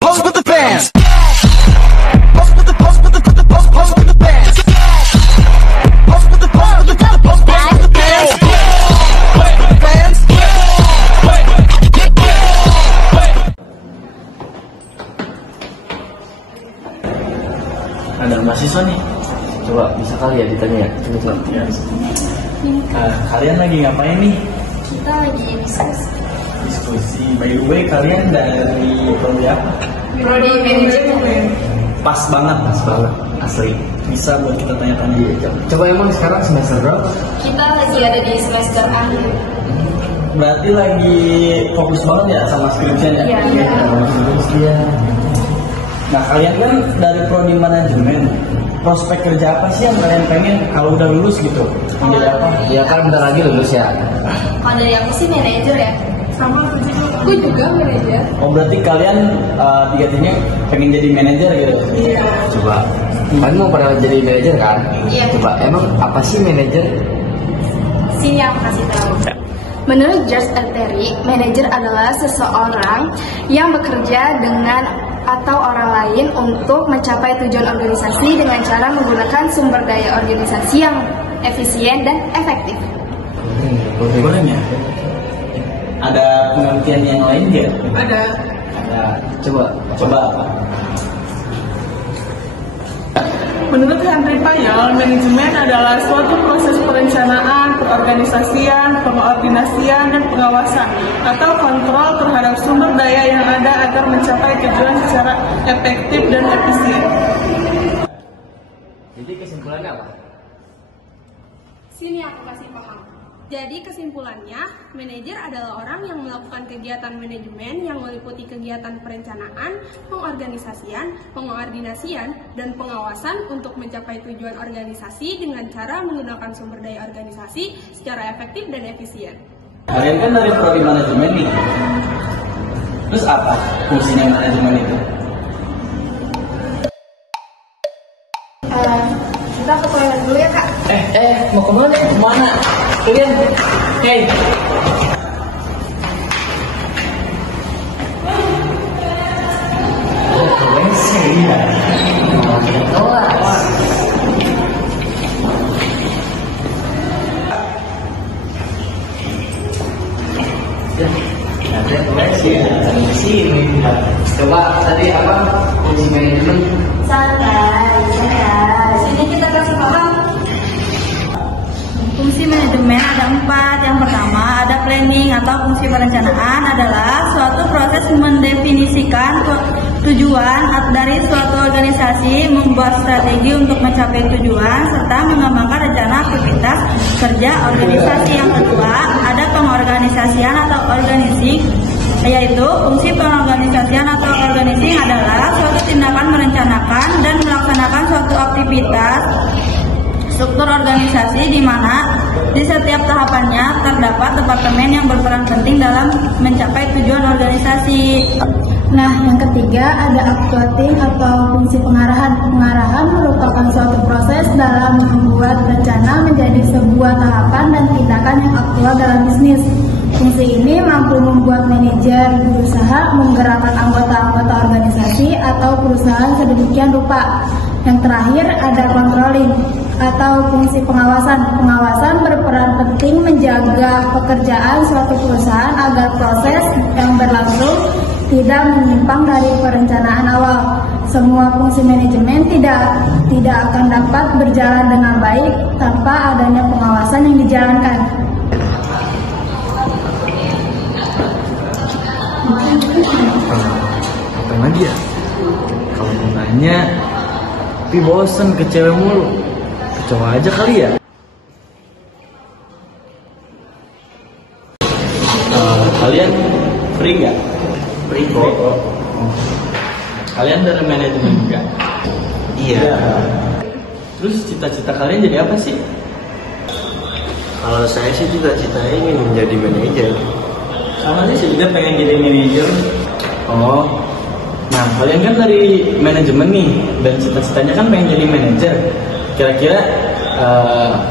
Pose with the bands. Pose with the pose with the pose with the bands. Pose with the pose with the pose with the bands. Pose with the bands. Ada mahasiswa nih, coba bisa kali ya ditanya ya, coba. Ya. Kalian lagi ngapain nih? Kita lagi Diskusi. By the way, kalian dari prodi apa? prodi manajemen. Pas banget, asli. Bisa buat kita tanya-tanya. Coba emang sekarang semester berapa? Kita lagi ada di semester akhir. Berarti lagi fokus banget ya sama skripsian ya? Iya. Iya. Nah, kalian kan dari prodi manajemen. Prospek kerja apa sih yang kalian pengen kalau udah lulus gitu? Menjadi apa? Ya kan bentar lagi lulus ya. Kalau dari aku sih manajer ya. Sama aku juga manajer. Oh, berarti kalian tiga-tiganya pengen jadi manajer gitu? Iya. Coba. Kalian mau pada jadi manajer kan? Iya. Coba emang apa sih manajer? Sini aku kasih tahu. Menurut George Terry, manajer adalah seseorang yang bekerja dengan atau orang lain untuk mencapai tujuan organisasi dengan cara menggunakan sumber daya organisasi yang efisien dan efektif. Boleh ya? Ada pengertian yang lain nggak? Ada. Coba apa? Menurut Henry Fayol, manajemen adalah suatu proses perencanaan, perorganisasian, pengoordinasian, dan pengawasan atau kontrol terhadap sumber daya yang ada agar mencapai tujuan secara efektif dan efisien. Jadi kesimpulannya apa? Sini aku kasih paham. Jadi kesimpulannya, manajer adalah orang yang melakukan kegiatan manajemen yang meliputi kegiatan perencanaan, pengorganisasian, pengoordinasian, dan pengawasan untuk mencapai tujuan organisasi dengan cara menggunakan sumber daya organisasi secara efektif dan efisien. Kalian kan dari prodi manajemen nih. Terus apa fungsinya manajemen itu? Kita ke toilet dulu ya, Kak. Mau kemana? Mana? Kalian? Hey. Kalian sih ya. Kelas. Ada sih ya. Sini. Coba tadi apa? Fungsi manajemen. Santai. Sini kita kasih paham. Fungsi manajemen ada 4. Yang pertama ada planning atau fungsi perencanaan adalah suatu proses mendefinisikan tujuan dari suatu organisasi, membuat strategi untuk mencapai tujuan, serta mengembangkan rencana aktivitas kerja organisasi. Yang kedua ada pengorganisasian atau organizing, yaitu fungsi pengorganisasian atau organizing adalah suatu tindakan merencanakan dan melaksanakan suatu aktivitas struktur organisasi di mana di setiap tahapannya terdapat departemen yang berperan penting dalam mencapai tujuan organisasi. Nah, yang ketiga ada actuating atau fungsi pengarahan. Pengarahan merupakan suatu proses dalam membuat rencana menjadi sebuah tahapan dan tindakan yang aktual dalam bisnis. Fungsi ini mampu membuat manajer berusaha menggerakkan anggota-anggota organisasi atau perusahaan sedemikian rupa. Yang terakhir ada controlling atau fungsi pengawasan. Pengawasan berperan penting menjaga pekerjaan suatu perusahaan agar proses yang berlangsung tidak menyimpang dari perencanaan awal. Semua fungsi manajemen tidak akan dapat berjalan dengan baik tanpa adanya pengawasan yang dijalankan. Apa lagi ya? Kalau mau nanya, tapi bosen ke cewek mulu. Ke cowok aja kali ya? Kalian free nggak? Free kok. Kalian dari manajemen juga? Iya. Terus cita-cita kalian jadi apa sih? Kalau saya sih cita-citanya ingin menjadi manajer. Sama sih juga pengen jadi manajer. Oh, nah kalian kan dari manajemen nih dan cita-citanya kan pengen jadi manajer. Kira-kira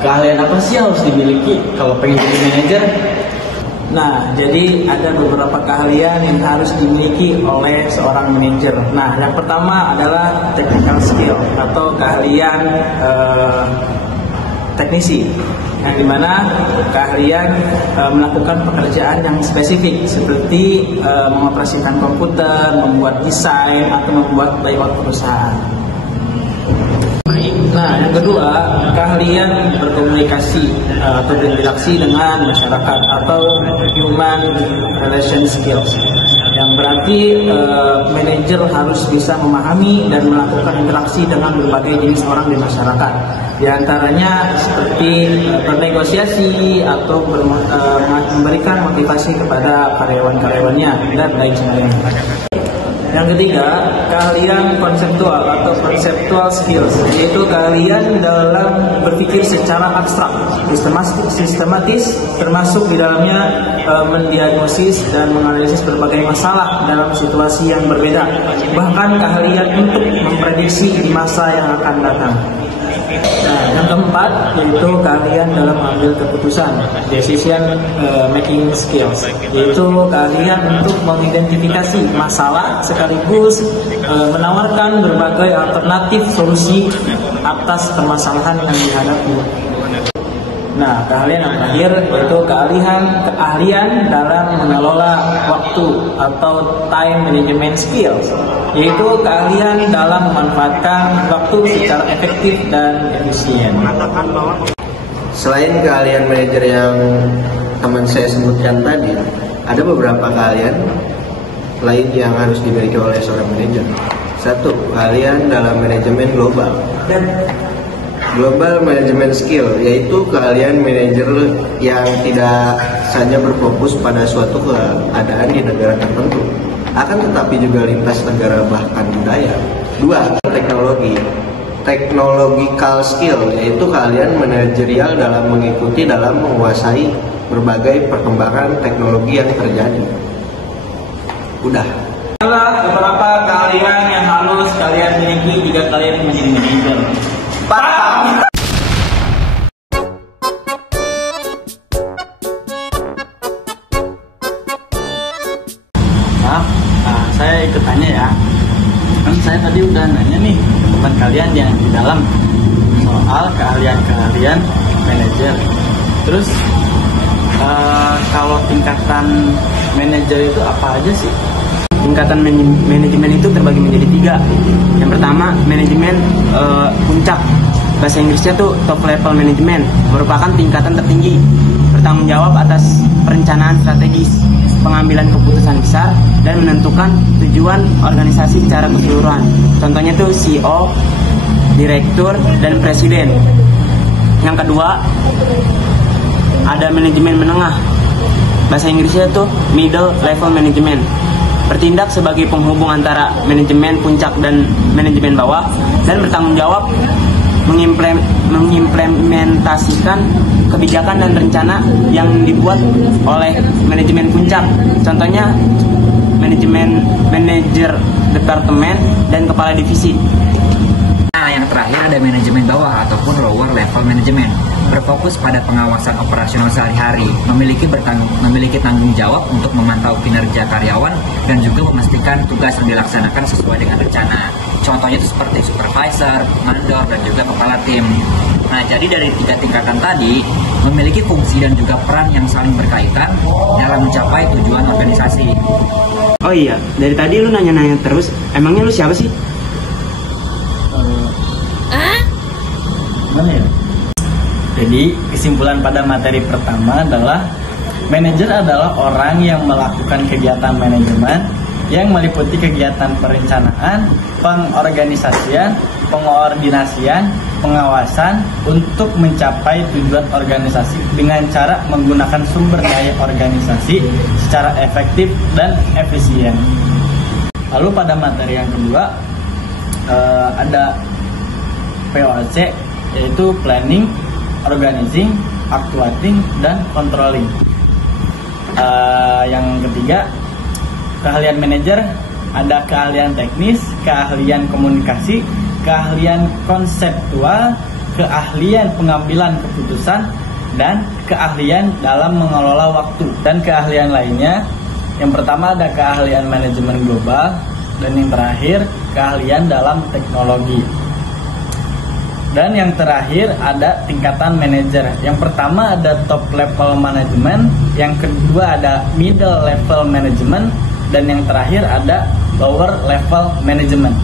keahlian apa sih yang harus dimiliki kalau pengen jadi manajer? Nah, jadi ada beberapa keahlian yang harus dimiliki oleh seorang manajer. Nah, yang pertama adalah technical skill atau keahlian teknisi, yang dimana keahlian melakukan pekerjaan yang spesifik seperti mengoperasikan komputer, membuat desain atau membuat layout perusahaan. Nah, yang kedua, keahlian berkomunikasi atau berinteraksi dengan masyarakat atau human relation skills, yang berarti manajer harus bisa memahami dan melakukan interaksi dengan berbagai jenis orang di masyarakat. Di antaranya seperti bernegosiasi atau memberikan motivasi kepada karyawan-karyawannya dan lain sebagainya. Yang ketiga, keahlian konseptual atau conceptual skills, yaitu keahlian dalam berpikir secara abstrak, sistematis, termasuk di dalamnya mendiagnosis dan menganalisis berbagai masalah dalam situasi yang berbeda, bahkan keahlian untuk memprediksi di masa yang akan datang. Nah, yang keempat yaitu keahlian dalam mengambil keputusan, decision making skills, yaitu keahlian untuk mengidentifikasi masalah sekaligus menawarkan berbagai alternatif solusi atas permasalahan yang dihadapi. Nah, keahlian yang terakhir yaitu keahlian dalam mengelola waktu atau time management skills, yaitu keahlian dalam memanfaatkan waktu secara efektif dan efisien. Selain keahlian manajer yang teman saya sebutkan tadi, ada beberapa keahlian lain yang harus dimiliki oleh seorang manajer. Satu, keahlian dalam manajemen global. Global management skill, yaitu keahlian manajer yang tidak hanya berfokus pada suatu keadaan di negara tertentu, akan tetapi juga lintas negara bahkan budaya. Dua, technological skill, yaitu keahlian manajerial dalam mengikuti dalam menguasai berbagai perkembangan teknologi yang terjadi. Udah. Beberapa keahlian yang harus kalian miliki jika kalian menjadi manajer. Saya ikut tanya ya. Kan saya tadi udah nanya nih ke teman kalian yang di dalam soal keahlian manajer. Terus kalau tingkatan manajer itu apa aja sih? Tingkatan manajemen itu terbagi menjadi 3. Yang pertama, manajemen puncak. Bahasa Inggrisnya tuh top level management, merupakan tingkatan tertinggi, bertanggung jawab atas perencanaan strategis, pengambilan keputusan besar, dan menentukan tujuan organisasi secara keseluruhan. Contohnya tuh CEO, direktur, dan presiden. Yang kedua, ada manajemen menengah. Bahasa Inggrisnya tuh middle level management, bertindak sebagai penghubung antara manajemen puncak dan manajemen bawah, dan bertanggung jawab mengimplementasikan kebijakan dan rencana yang dibuat oleh manajemen puncak. Contohnya manajer departemen dan kepala divisi. Nah, yang terakhir ada manajemen bawah ataupun lower level management, berfokus pada pengawasan operasional sehari-hari, memiliki tanggung jawab untuk memantau kinerja karyawan dan juga memastikan tugas yang dilaksanakan sesuai dengan rencana. Contohnya itu seperti supervisor, mandor, dan juga kepala tim. Nah, jadi dari 3 tingkatan tadi memiliki fungsi dan juga peran yang saling berkaitan dalam mencapai tujuan organisasi. Oh iya, dari tadi lu nanya-nanya terus, emangnya lu siapa sih? Gimana ya? Jadi kesimpulan pada materi pertama adalah manajer adalah orang yang melakukan kegiatan manajemen yang meliputi kegiatan perencanaan, pengorganisasian, pengoordinasian, pengawasan untuk mencapai tujuan organisasi dengan cara menggunakan sumber daya organisasi secara efektif dan efisien. Lalu pada materi yang kedua ada POC, yaitu planning, organizing, actuating, dan controlling. Yang ketiga, keahlian manajer ada keahlian teknis, keahlian komunikasi, keahlian konseptual, keahlian pengambilan keputusan, dan keahlian dalam mengelola waktu. Dan keahlian lainnya, yang pertama ada keahlian manajemen global, dan yang terakhir keahlian dalam teknologi. Dan yang terakhir ada tingkatan manajer. Yang pertama ada top level management, yang kedua ada middle level management, dan yang terakhir ada lower level management.